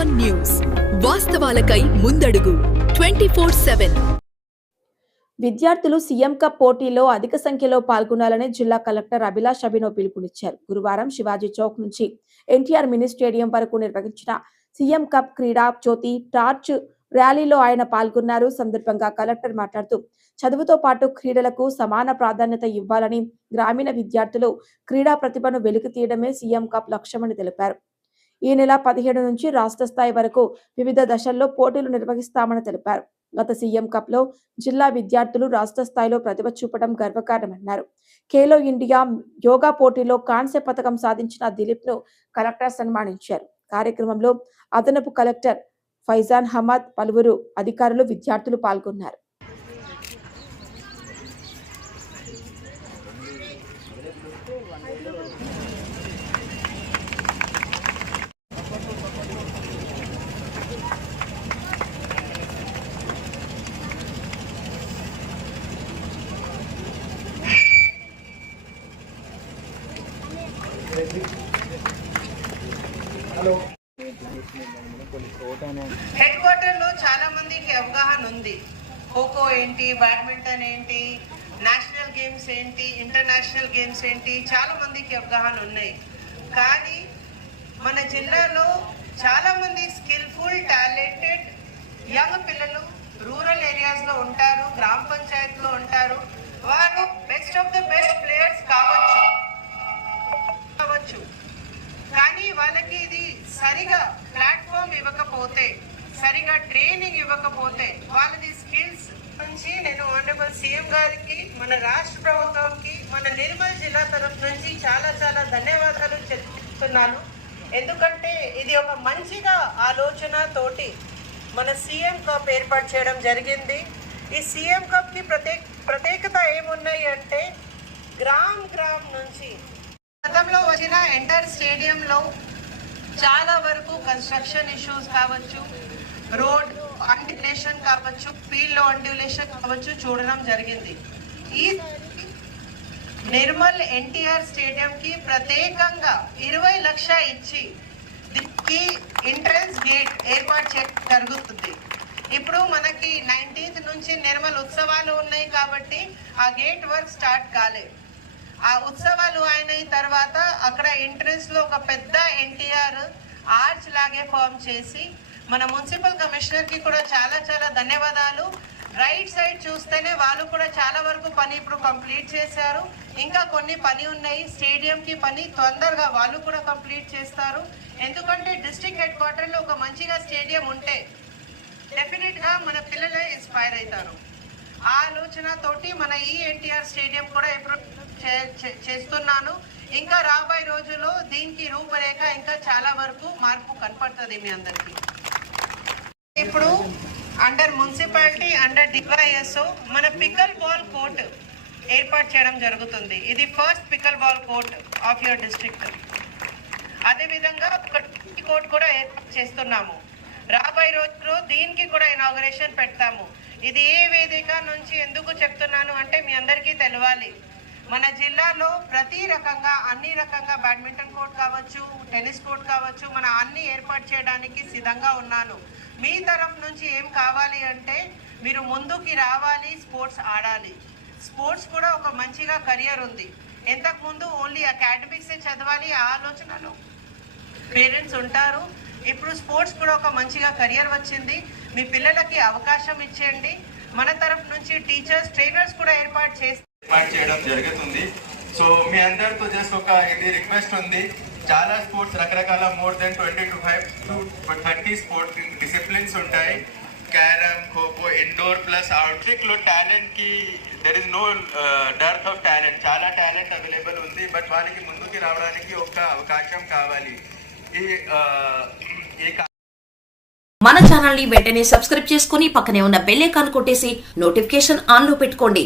On news వాస్తవాలకై ముందడుగు. Twenty four seven. విద్యార్థులు సీఎం కప్ పోటీలో అధిక సంఖ్యలో పాల్గొనాలని జిల్లా కలెక్టర్ అభిలాష్ అభినవ్ పిలుపునిచ్చారు గురువారం శివాజీ చౌక్ నుంచి ఎన్టీఆర్ మినీ స్టేడియం వరకు నిర్వహించిన సీఎం కప్ క్రీడా జ్యోతి టార్చ్ ర్యాలీలో ఆయన పాల్గొన్నారు. సందర్భంగా కలెక్టర్ మాట్లాడుతూ చదువుతో పాటు క్రీడలకు సమాన ప్రాధాన్యత ఇవ్వాలని గ్రామీణ విద్యార్థులు క్రీడా ప్రతిభను వెలికి తీయడమే సీఎం కప్ లక్ష్యమని తెలిపారు. ఈ నెల పదిహేడు నుంచి రాష్ట్ర స్థాయి వరకు వివిధ దశల్లో పోటీలు నిర్వహిస్తామని తెలిపారు. గత సీఎం కప్లో జిల్లా విద్యార్థులు రాష్ట్ర స్థాయిలో ప్రతిభ చూపడం గర్వకారణమన్నారు. ఖేలో ఇండియా యోగా పోటీలో కాంస్య పథకం సాధించిన దిలీప్ను కలెక్టర్ సన్మానించారు. కార్యక్రమంలో అదనపు కలెక్టర్ ఫైజాన్ హమద్ పలువురు అధికారులు విద్యార్థులు పాల్గొన్నారు. హెడ్ క్వార్టర్లో చాలా మందికి అవగాహన ఉంది. ఖోఖో ఏంటి బ్యాడ్మింటన్ ఏంటి నేషనల్ గేమ్స్ ఏంటి ఇంటర్నేషనల్ గేమ్స్ ఏంటి చాలా మందికి అవగాహన ఉన్నాయి. కానీ మన జిల్లాలో చాలా మంది స్కిల్ఫుల్ టాలెంటెడ్ యంగ్ పిల్లలు రూరల్ ఏరియాస్లో ఉంటారు గ్రామ పంచాయతీలో ఉంటారు వారు best of the best players కావచ్చు కావచ్చు కానీ వాళ్ళకి ఇది సరిగా ప్లాట్ఫామ్ ఇవ్వకపోతే సరిగా ట్రైనింగ్ ఇవ్వకపోతే వాళ్ళది స్కిల్స్ నుంచి నేను ఆనరబుల్ సీఎం గారికి మన రాష్ట్ర ప్రభుత్వంకి మన నిర్మల్ జిల్లా తరఫు నుంచి చాలా చాలా ధన్యవాదాలు చెప్తున్నాను. ఎందుకంటే ఇది ఒక మంచిగా ఆలోచన తోటి మన సీఎం కప్ ఏర్పాటు చేయడం జరిగింది. ఈ సీఎం కప్కి ప్రత్యేక ప్రత్యేకత ఏమున్నాయి అంటే గ్రామ్ గ్రామ్ నుంచి గతంలో వచ్చిన ఎంటర్ స్టేడియంలో చాలా వరకు కన్స్ట్రక్షన్ ఇష్యూస్ కావచ్చు రోడ్ ఆంటిలేషన్ కావచ్చు ఫీల్డ్ అండిలేషన్ కావచ్చు చూడడం జరిగింది. ఈ నిర్మల్ ఎన్టీఆర్ స్టేడియం కి ప్రత్యేకంగా ఇరవై లక్ష ఇచ్చి దీనికి ఎంట్రన్స్ గేట్ ఏర్పాటు చేయడం జరుగుతుంది. ఇప్పుడు మనకి నైన్టీన్త్ నుంచి నిర్మల్ ఉత్సవాలు ఉన్నాయి కాబట్టి ఆ గేట్ వర్క్ స్టార్ట్ కాలేదు ఆ ఉత్సవాలు అయిన తర్వాత అక్కడ ఎంట్రన్స్లో ఒక పెద్ద ఎన్టీఆర్ ఆర్చ్ లాగే ఫామ్ చేసి మన మున్సిపల్ కమిషనర్కి కూడా చాలా చాలా ధన్యవాదాలు. రైట్ సైడ్ చూస్తేనే వాళ్ళు కూడా చాలా వరకు పని ఇప్పుడు కంప్లీట్ చేశారు. ఇంకా కొన్ని పని ఉన్నాయి. స్టేడియంకి పని తొందరగా వాళ్ళు కూడా కంప్లీట్ చేస్తారు. ఎందుకంటే డిస్ట్రిక్ట్ హెడ్ క్వార్టర్లో ఒక మంచిగా స్టేడియం ఉంటే డెఫినెట్గా మన పిల్లలే ఇన్స్పైర్ అవుతారు. ఆ ఆలోచన తోటి మన ఈ ఎన్టీఆర్ స్టేడియం కూడా ఎప్పుడు చేస్తున్నాను. ఇంకా రాబోయే రోజుల్లో దీనికి రూపురేఖ ఇంకా చాలా వరకు మార్పు కనపడుతుంది మీ అందరికి. ఇప్పుడు అండర్ మున్సిపాలిటీ అండర్ డివైఎస్ఓ మన పికల్ బాల్ కోర్ట్ ఏర్పాటు చేయడం జరుగుతుంది. ఇది first pickle ball court of your district. అదేవిధంగా ఒక టీ కోర్ట్ కూడా ఏర్పాటు చేస్తున్నాము. రాబోయే రోజుల్లో దీనికి కూడా ఇనాగరేషన్ పెడతాము. ఇది ఏ వేదిక నుంచి ఎందుకు చెప్తున్నాను అంటే మీ అందరికీ తెలవాలి మన జిల్లాలో ప్రతి రకంగా అన్ని రకంగా బ్యాడ్మింటన్ కోర్ట్ కావచ్చు టెన్నిస్ కోర్ట్ కావచ్చు మన అన్ని ఏర్పాటు చేయడానికి సిద్ధంగా ఉన్నాను. మీ తరఫు నుంచి ఏం కావాలి అంటే మీరు ముందుకి రావాలి స్పోర్ట్స్ ఆడాలి. స్పోర్ట్స్ కూడా ఒక మంచిగా కెరియర్ ఉంది. ఇంతకుముందు ఓన్లీ అకాడమిక్సే చదవాలి ఆ ఆలోచనలో పేరెంట్స్ ఉంటారు. ఇప్పుడు స్పోర్ట్స్ కూడా ఒక మంచిగా కెరియర్ వచ్చింది. మీ పిల్లలకి అవకాశం ఇచ్చేయండి. మన తరఫు నుంచి టీచర్స్ ట్రైనర్స్ కూడా ఏర్పాటు చేస్తే ఏర్పాటు చేయడం జరుగుతుంది. సో మీ అందరితో జస్ట్ ఒక ఇది రిక్వెస్ట్ ఉంది. చాలా స్పోర్ట్స్ రకరకాల more than twenty to five to thirty sports disciplines ఉంటాయి. క్యారమ్ ఖోఖో ఇండోర్ ప్లస్ అవుట్రిక్లో టాలెంట్కి there is no dearth of talent చాలా టాలెంట్ అవైలబుల్ ఉంది బట్ వాళ్ళకి ముందుకి రావడానికి ఒక అవకాశం కావాలి. ఈ uh, ఈ మన ఛానల్ని వెంటనే సబ్స్క్రైబ్ చేసుకుని పక్కనే ఉన్న బెల్ ఐకాన్ కొట్టేసి నోటిఫికేషన్ ఆన్లో పెట్టుకోండి.